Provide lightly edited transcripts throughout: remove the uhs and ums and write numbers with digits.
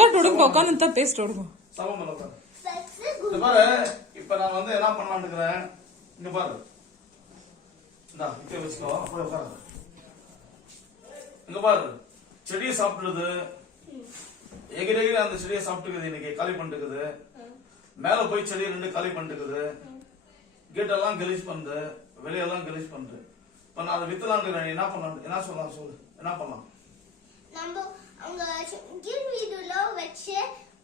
skirt உடுங்க உட்காந்து தான் பேஸ்ட் உடுங்க சமமல பாரு இந்த பாரு இப்ப நான் வந்து என்ன பண்ணலாம்னு இருக்கேன் இங்க பாரு இந்தா இங்க வச்சுக்கோ போய் உட்காரு இங்க பாரு செடியை சாப்பிடுறது எகிரி அந்த செடியை சாப்பிட்டுக்குது இன்னைக்கு காலி பண்ணிட்டுக்குது மேல போய் செடியை ரெண்டு காலி பண்ணிட்டுக்குது கேட்டெல்லாம் கலீஸ் பண்ணுது வெளியெல்லாம் கலீஸ் பண்ணுது இப்ப நான் அதை வித்தலான்னு என்ன பண்ணலாம் என்ன சொல்லலாம் சொல்லு என்ன பண்ணலாம் நம்ம அவங்க கீழ் வீடுல வச்சு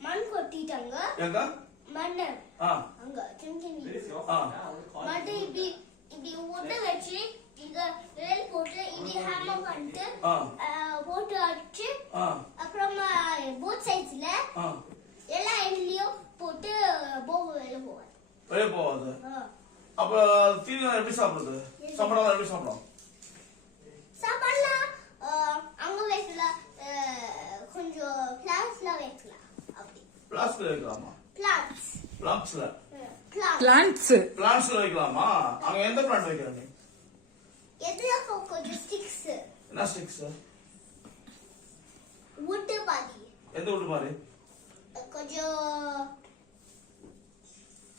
மண் கொட்டிட்டாங்க எங்க மண் அங்க சின்ன மண் இப்படி இப்படி ஒட்ட வச்சு இங்க ரேல் போட்டு இப்படி ஹேமர் பண்ணிட்டு போட்டு அடிச்சு அப்புறமா போத் சைட்ஸ்ல எல்லா எண்ட்லயும் போட்டு போக வெளிய போவாது அப்ப தீனி எப்படி சாப்பிடுறது சாப்பாடு எப்படி சாப்பிடும் சாப்பாடுலாம் அங்க வைக்கலாம் கொஞ்சம் பிளான்ட்ஸ்ல வைக்கலாம் அப்படி பிளாஸ்ட்ல வைக்கலாமா பிளான்ட்ஸ்ல பிளான்ட்ஸ்ல வைக்கலாமா அங்க எந்த பிளான்ட் வைக்கிறாங்க எதுல கொஞ்சம் ஸ்டிக்ஸ் என்ன ஸ்டிக்ஸ் wood பாதி எந்த wood மாதிரி கொஞ்சம்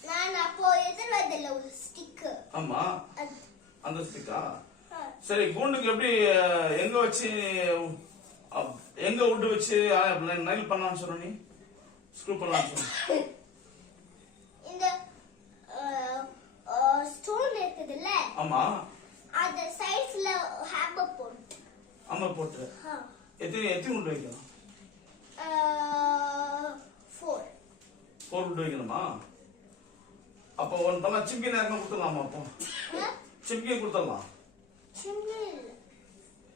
நான் அப்போ எதிர்வதில்ல ஒரு ஸ்டிக் ஆமா அந்த ஸ்டிக்கா சரி கூண்டுக்கு எப்படி எங்க வச்சு எங்க wood வச்சு நைல் பண்ணலாம்னு சொன்ன நீ ஸ்க்ரூ பண்ணலாம்னு சொன்ன இந்த ஸ்டோன் இருக்குதுல்ல ஆமா அந்த சைடுல ஹேமர் போட்டு ஆமா போட்டு எத்தனை wood வைக்கலாம் 4 wood வைக்கணுமா அப்போ ஒன் பண்ண சிம்கி நேரம் கொடுத்துடலாமா அப்போ சிம்கி கொடுத்துடலாம்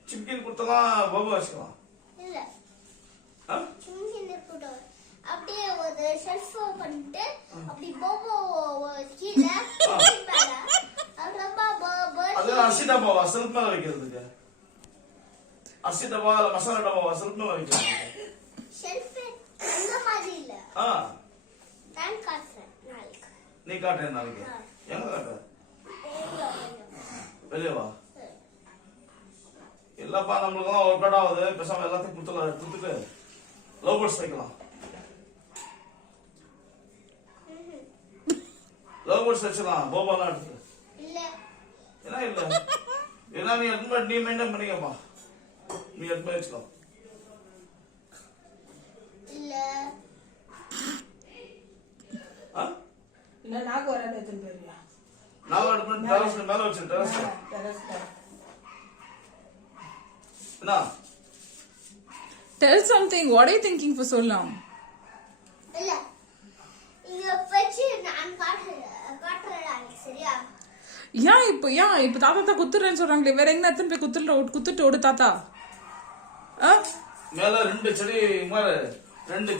சிம்கி கொடுத்தலாம் பாபு வச்சுக்கலாம் இல்ல சிம்கி இருக்கட்டும் அப்படியே ஒரு ஷெல்ஃப் பண்ணிட்டு அப்படி போபோ கீழே அது அரிசி டப்பாவா செல்ஃப் மேல வைக்கிறதுக்கு அரிசி டப்பா இல்ல மசாலா டப்பாவா செல்ஃப் மேல வைக்கிறது ஷெல்ஃப் அந்த மாதிரி இல்ல நான் காட்டுறேன் நாளைக்கு நீ காட்டுறேன் நாளைக்கு எங்க காட்டுற வெளியே வா இல்லப்பா நம்மளுக்கு தான் ஒர்க் அவுட் ஆகுது பேசாம எல்லாத்தையும் கொடுத்துட்டு லவ் பேர்ட்ஸ் வைக்கலாம் லவ் பேர்ட்ஸ் வச்சுக்கலாம் போபாலாம் எடுத்து இல்ல என்ன இல்ல ஏன்னா நீ மெயின்டைன் பண்ணிக்கப்பா நீ எடுத்து வச்சுக்கலாம் இல்ல இல்ல நாக்கு வராது எத்தனை பேரியா நான் எடுத்து டெரஸ் மேல வச்சு டெரஸ் என்ன tell something what are you thinking for so long இல்ல இங்க வச்சு நான் காட்டுறேன் சரியா இப்ப தாத்தா குத்துறேன்னு சொல்றாங்களே வேற எங்க எத்தனை போய் குத்துட்டு ஓடு தாத்தா மேல 2 செடி மேல 2